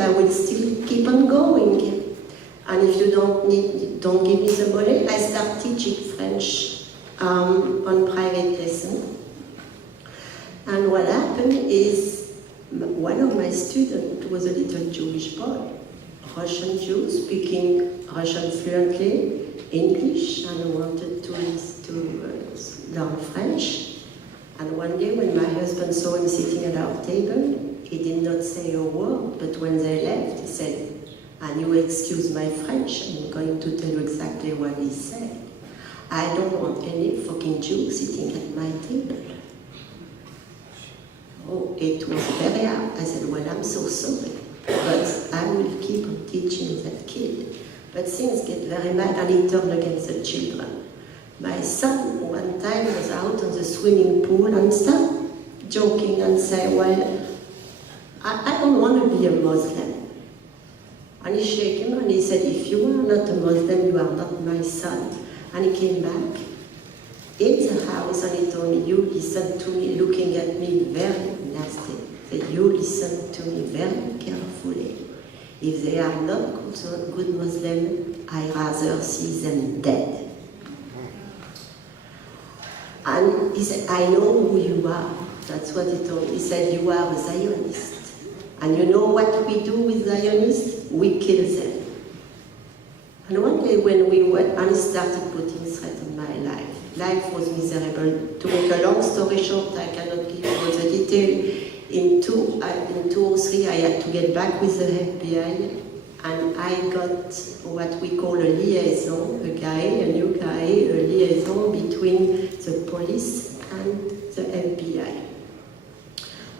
but I will still keep on going. And if you don't give me the money, I start teaching French on private lesson. And what happened is, one of my students was a little Jewish boy, Russian Jew, speaking Russian fluently, English, and wanted to learn French. And one day when my husband saw him sitting at our table, he did not say a word, but when they left, he said, "And you excuse my French, I'm going to tell you exactly what he said. I don't want any fucking Jew sitting at my table." Oh, it was very hard. I said, "Well, I'm so sorry, but I will keep on teaching that kid." But things get very mad, and he turned against the children. My son, one time, was out on the swimming pool and started joking and said, "Well, I don't want to be a Muslim." And he shook him and he said, "If you are not a Muslim, you are not my son." And he came back in the house and he told me, "You listen to me," looking at me very nasty. He said, "You listen to me very carefully. If they are not good Muslim, I'd rather see them dead." And he said, "I know who you are." That's what he told me. He said, "You are a Zionist. And you know what we do with Zionists? We kill them." And one day when we went, and he started putting threat on my life. Life was miserable. To make a long story short, I cannot give you all the detail. In two or three, I had to get back with the FBI, and I got what we call a liaison, a new guy, a liaison between the police and the FBI.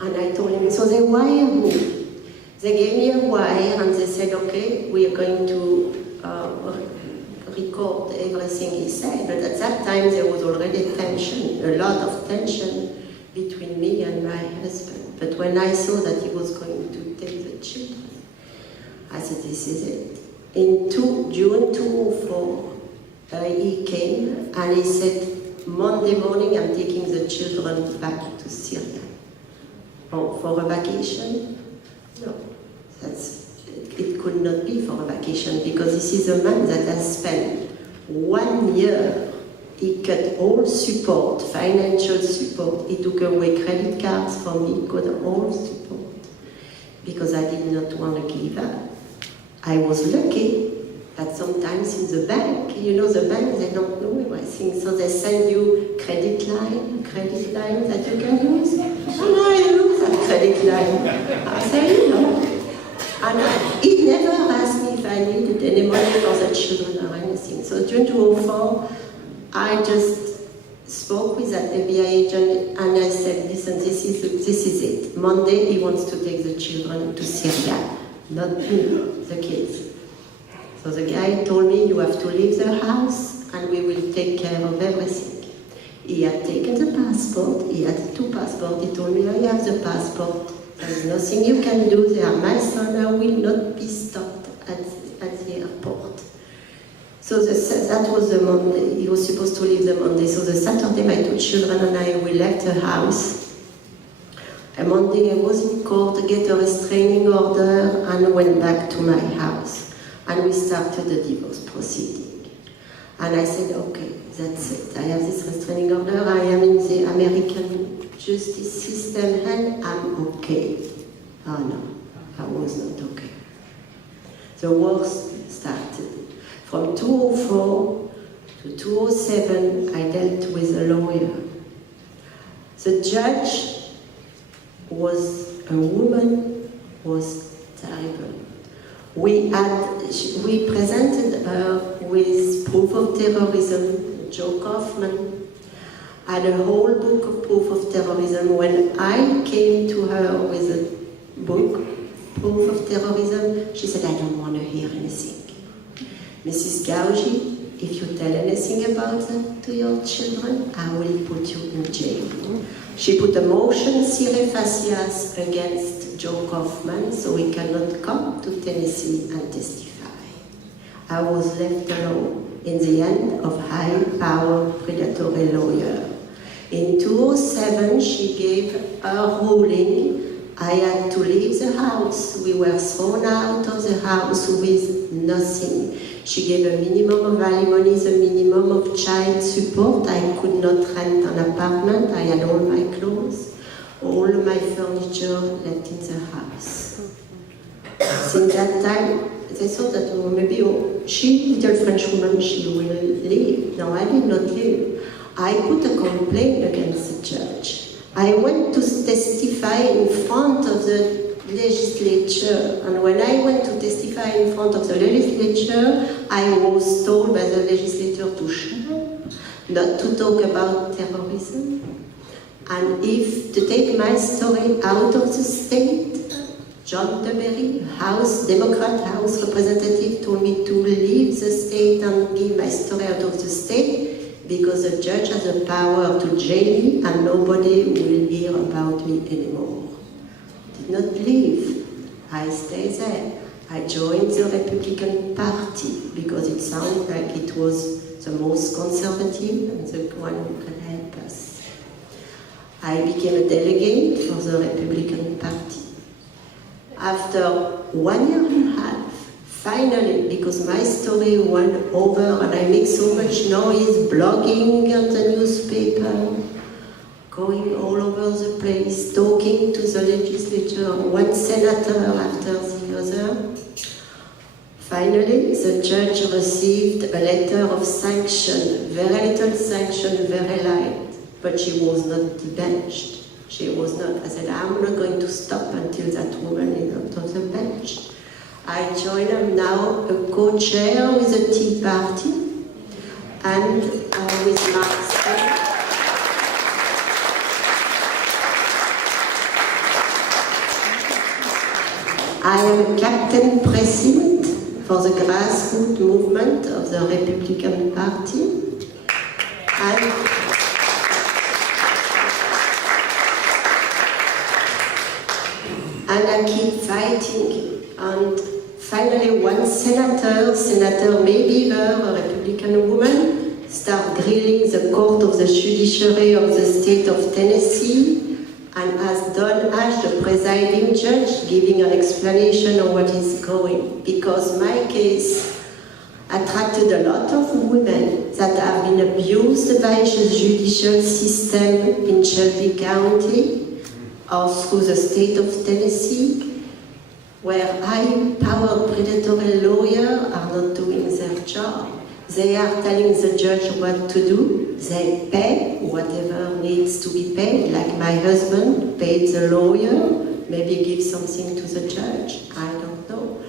And I told him, so they wired me. They gave me a wire and they said, "Okay, we are going to record everything he said." But at that time there was already tension, a lot of tension between me and my husband. But when I saw that he was going to take the children, I said, "This is it." In June 2004, he came and he said, "Monday morning I'm taking the children back to Syria." Oh, for a vacation? No, it could not be for a vacation, because this is a man that has spent 1 year. He cut all support, financial support. He took away credit cards from me, cut all support, because I did not want to give up. I was lucky that sometimes in the bank, you know, the bank, they don't know everything, so they send you credit line that you can use. And I use that credit line. I say, you know. And he never asked me if I needed any money for the children or anything. So June 2004, I just spoke with that FBI agent and I said, "Listen, this is it. Monday he wants to take the children to Syria, not me, the kids." So the guy told me, "You have to leave the house and we will take care of everything." He had taken the passport, he had 2 passports. He told me, "I have the passport. There's nothing you can do. They are my son. I will not be stopped at the airport." So that was the Monday. He was supposed to leave the Monday. So the Saturday, my 2 children and I, we left the house. On Monday, I was in court to get a restraining order and went back to my house. And we started the divorce proceeding. And I said, "Okay, that's it. I have this restraining order. I am in the American justice system and I'm okay." Oh no, I was not okay. The worst started. From 2004 to 2007, I dealt with a lawyer. The judge was a woman, was terrible. We presented her with proof of terrorism. Joe Kaufman had a whole book of proof of terrorism. When I came to her with a book, proof of terrorism, she said, "I don't want to hear anything. Mrs. Ghawji, if you tell anything about that to your children, I will put you in jail." She put a motion sine facias against Joe Kaufman, so he cannot come to Tennessee and testify. I was left alone in the end of high-power predatory lawyer. In 2007, she gave a ruling I had to leave the house. We were thrown out of the house with nothing. She gave a minimum of alimony, the minimum of child support. I could not rent an apartment. I had all my clothes, all my furniture left in the house. Since that time, they thought that maybe she, little French woman, she will leave. No, I did not leave. I put a complaint against the church. I went to testify in front of the legislature, and when I went to testify in front of the legislature, I was told by the legislator to shut up, not to talk about terrorism, and if to take my story out of the state. John DeBerry, Democrat House representative, told me to leave the state and give my story out of the state, because the judge has the power to jail me and nobody will hear about me anymore. I did not leave. I stayed there. I joined the Republican Party because it sounded like it was the most conservative and the one who can help us. I became a delegate for the Republican Party. After 1 year and a half, finally, because my story went over and I make so much noise, blogging on the newspaper, going all over the place, talking to the legislature, one senator after the other. Finally, the judge received a letter of sanction, very little sanction, very light, but she was not benched. She was not. I said, I'm not going to stop until that woman is not on the bench. I join them now, a co-chair with the Tea Party, and with Mark. I am a captain president for the grassroots movement of the Republican Party, and I keep fighting. And finally, one Senator May Beaver, a Republican woman, started grilling the court of the judiciary of the state of Tennessee, and has Don Ash, the presiding judge, giving an explanation of what is going. Because my case attracted a lot of women that have been abused by the judicial system in Shelby County or through the state of Tennessee, where high-powered predatory lawyers are not doing their job. They are telling the judge what to do. They pay whatever needs to be paid, like my husband paid the lawyer, maybe give something to the judge. I don't know.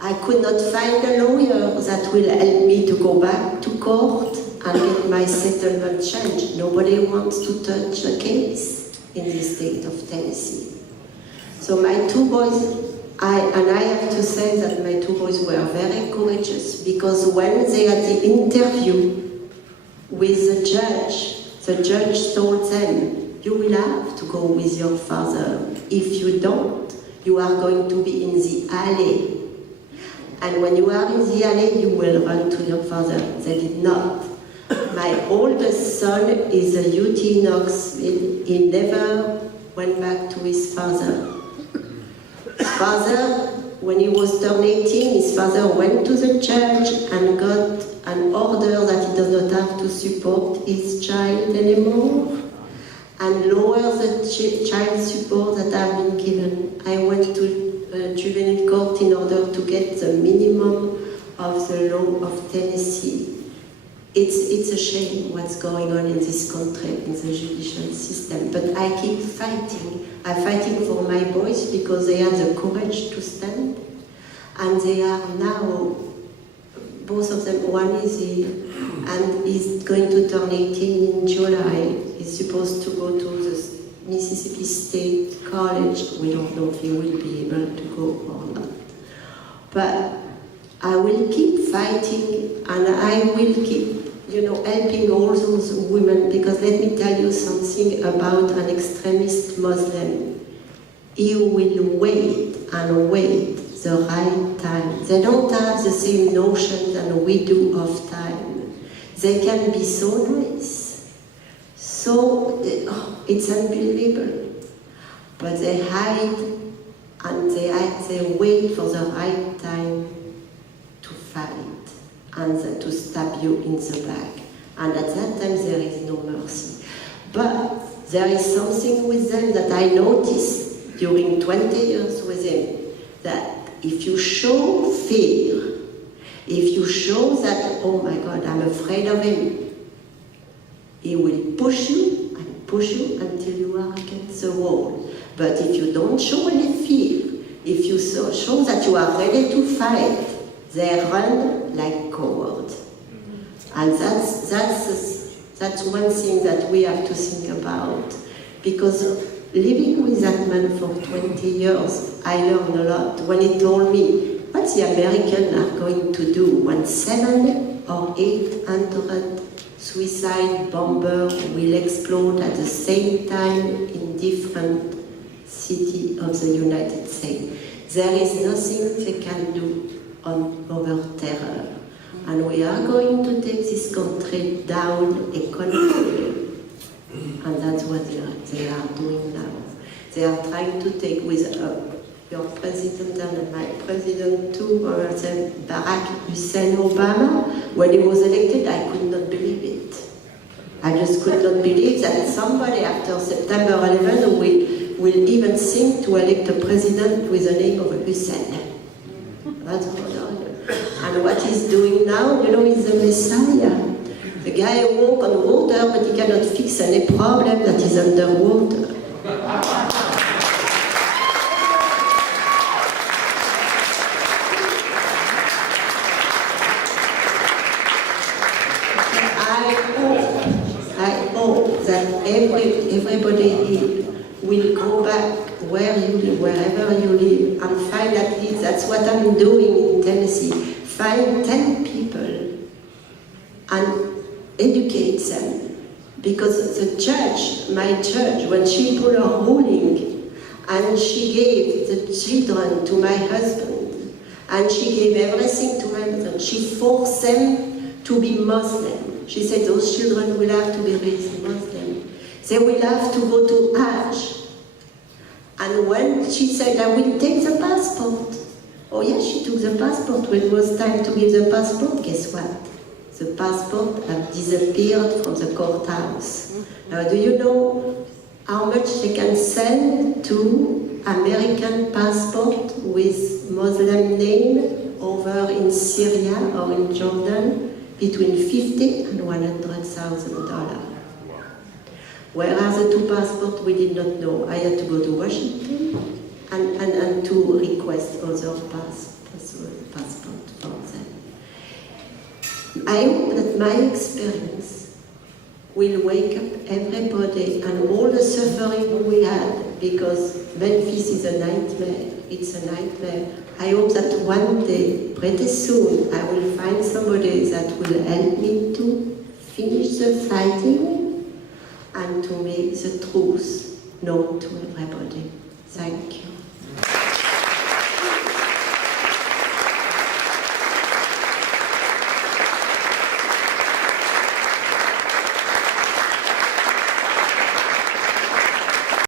I could not find a lawyer that will help me to go back to court and get my settlement changed. Nobody wants to touch a case in the state of Tennessee. So my two boys, I have to say that my two boys were very courageous, because when they had the interview with the judge told them, you will have to go with your father. If you don't, you are going to be in the alley. And when you are in the alley, you will run to your father. They did not. My oldest son is a UT Knoxville. He never went back to his father. His father, when he was turned 18, his father went to the church and got an order that he does not have to support his child anymore, and lower the child support that have been given. I went to juvenile court in order to get the minimum of the law of Tennessee. It's a shame what's going on in this country, in the judicial system, but I keep fighting. I'm fighting for my boys because they have the courage to stand, and they are now, both of them, one is and is going to turn 18 in July. He's supposed to go to the Mississippi State College. We don't know if he will be able to go or not. But I will keep fighting, and I will keep, helping all those women, because let me tell you something about an extremist Muslim. He will wait and wait the right time. They don't have the same notion than we do of time. They can be so nice. So, it's unbelievable. but they hide and they wait for the right time to fight and to stab you in the back. And at that time there is no mercy. But there is something with them that I noticed during 20 years with him, that if you show fear, if you show that, oh my God, I'm afraid of him, he will push you until you are against the wall. But if you don't show any fear, if you show that you are ready to fight, they run like cowards. And that's one thing that we have to think about. Because living with that man for 20 years, I learned a lot. When he told me, what the Americans are going to do when 700 or 800 suicide bombers will explode at the same time in different cities of the United States. There is nothing they can do over terror. And we are going to take this country down economically. And that's what they are doing now. They are trying to take with your president and my president too, Barack Hussein Obama. When he was elected, I could not believe it. I just could not believe that somebody after September 11 will even think to elect a president with the name of Hussein. That's horrible. And what he's doing now, he's the Messiah. The guy walks on water, but he cannot fix any problem that is underwater. I hope that everybody here will go back where you live, wherever you live, and find at least, that's what I'm doing in Tennessee, find 10 people and educate them. Because the church, my church, when she put a ruling and she gave the children to my husband and she gave everything to my husband, she forced them to be Muslim. She said those children will have to be raised Muslim. They will have to go to Hajj. And when she said, I will take the passport. Oh yes, she took the passport. When it was time to give the passport, guess what? The passport have disappeared from the courthouse. Now, do you know how much they can send to American passport with Muslim name over in Syria or in Jordan? Between $50,000 and $100,000. Whereas the two passports we did not know. I had to go to Washington and to request other passport for them. I hope that my experience will wake up everybody and all the suffering we had, because Memphis is a nightmare. It's a nightmare. I hope that one day, pretty soon, I will find somebody that will help me to finish the fighting and to make the truth known to everybody. Thank you.